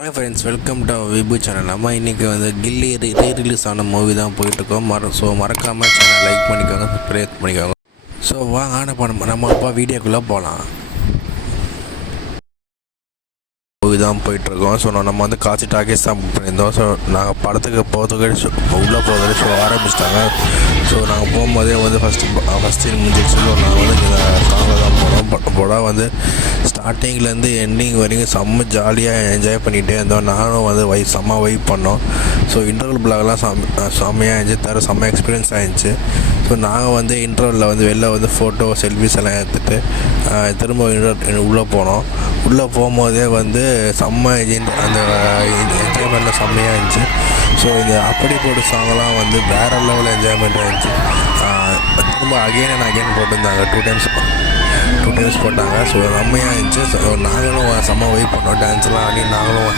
Hi friends, welcome to Vibu channel. நம்ம இன்றைக்கி Ghilli rerelease ஆன மூவி தான் போயிட்டுருக்கோம். மறக்காமல் சேனல் லைக் பண்ணிக்கோங்க, சப்ஸ்கிரைப் பண்ணிக்கோங்க. ஸோ வாங்க நம்ம அப்பா வீடியோக்குள்ளே போகலாம். மூவி தான் போயிட்டுருக்கோம். ஸோ நம்ம காசி டாக்கீஸ் தான் புக் பண்ணியிருந்தோம். ஸோ நாங்கள் படத்துக்கு போகிறதுக்கு உள்ளே போகிறதுக்கு ஷோ ஆரம்பிச்சிட்டாங்க. ஸோ நாங்கள் போகும்போதே ஃபஸ்ட்டு முடிஞ்சிச்சு. ஸோ நாங்கள் இந்த சாங்கில் தான் போனோம். படம் ஸ்டார்டிங்லேருந்து எண்டிங் வரைக்கும் செம்ம ஜாலியாக என்ஜாய் பண்ணிகிட்டே இருந்தோம். நானும் செம்ம வைப் பண்ணோம். ஸோ இன்டர்வல் பிளாக்லாம் செம்மையாக இருந்துச்சு, செம்ம எக்ஸ்பீரியன்ஸ் ஆகிடுச்சு. ஸோ நாங்கள் இன்டர்வலில் வெளில ஃபோட்டோ செல்ஃபிஸ் எல்லாம் எடுத்துகிட்டு திரும்ப உள்ளே போனோம். உள்ளே போகும்போதே செம்ம அந்த என்ஜாய்மெண்ட்டில் செம்மையாக இருந்துச்சு. ஸோ இந்த அப்படி போட்டு சாங்கெல்லாம் வேறு லெவலில் என்ஜாய்மெண்ட்டாக இருந்துச்சு. திரும்ப அகெயின் அண்ட் அகெயின் போட்டிருந்தாங்க, டூ டைம்ஸ் போட்டாங்க. ஸோ செம்மையாக இருந்துச்சு. ஸோ நாங்களும் செம்ம வெயிட் பண்ணோம், டான்ஸ்லாம் ஆடி நாங்களும்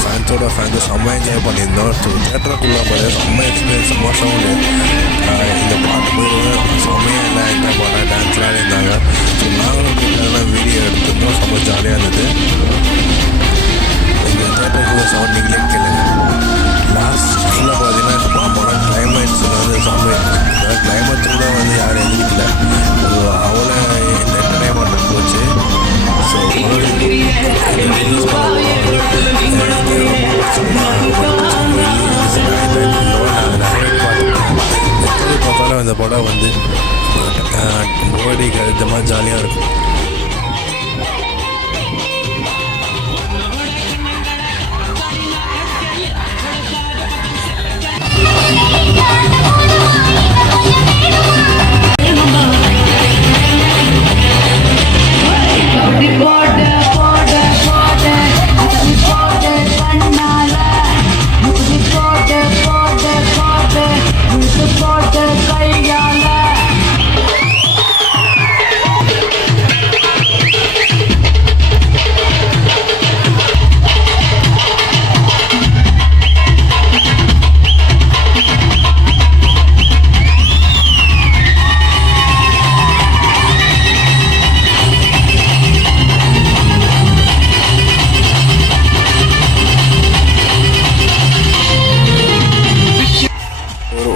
ஃப்ரெண்ட்ஸோட செம்ம என்ஜாய் பண்ணியிருந்தோம். ஸோ தேட்டருக்குள்ளே செம்ம எக்ஸ்பீரியன்ஸ், செம்ம சவுண்டு. இந்த பாட்டு செம்மையாக எல்லாம் என்ஜாய் பண்ண டான்ஸ்லாம் இருந்தாங்க. ஸோ நாங்களும் வீடியோ எடுத்திருந்தோம், செம்ம ஜாலியாக இருந்தது. இந்த தேட்டருக்குள்ள சவுண்ட் நீங்களே கேளுங்க. லாஸ்ட்டில் பார்த்தீங்கன்னா படம் கிளைமேக்ஸ் செம்ம கிளைமேக்ஸ் கூட யாரும் எதிர்க்கல. அவ்வளோ என்டர்டைன்மெண்ட் போச்சு. ஸோ பார்த்தாலும் இந்த படம் போடி கழுத்த மாதிரி ஜாலியாக இருக்கும்.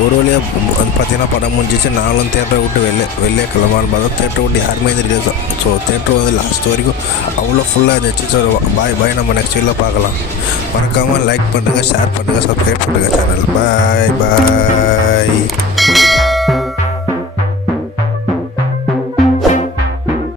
ஒரு வழியாக பார்த்தீங்கன்னா படம் முடிஞ்சிச்சு. நாங்களும் தேட்டரை விட்டு வெளியே கிளம்பான்னு பார்த்தோம். தேட்டரை விட்டு யாருமே இருக்காது. ஸோ தேட்டர் லாஸ்ட் வரைக்கும் அவ்வளோ ஃபுல்லாக இருந்துச்சு. ஸோ பாய் நம்ம நெக்ஸ்ட் வீடியோவில் பார்க்கலாம். மறக்காமல் லைக் பண்ணுங்கள், ஷேர் பண்ணுங்கள், சப்ஸ்கிரைப் பண்ணுங்கள் சேனல். பாய்.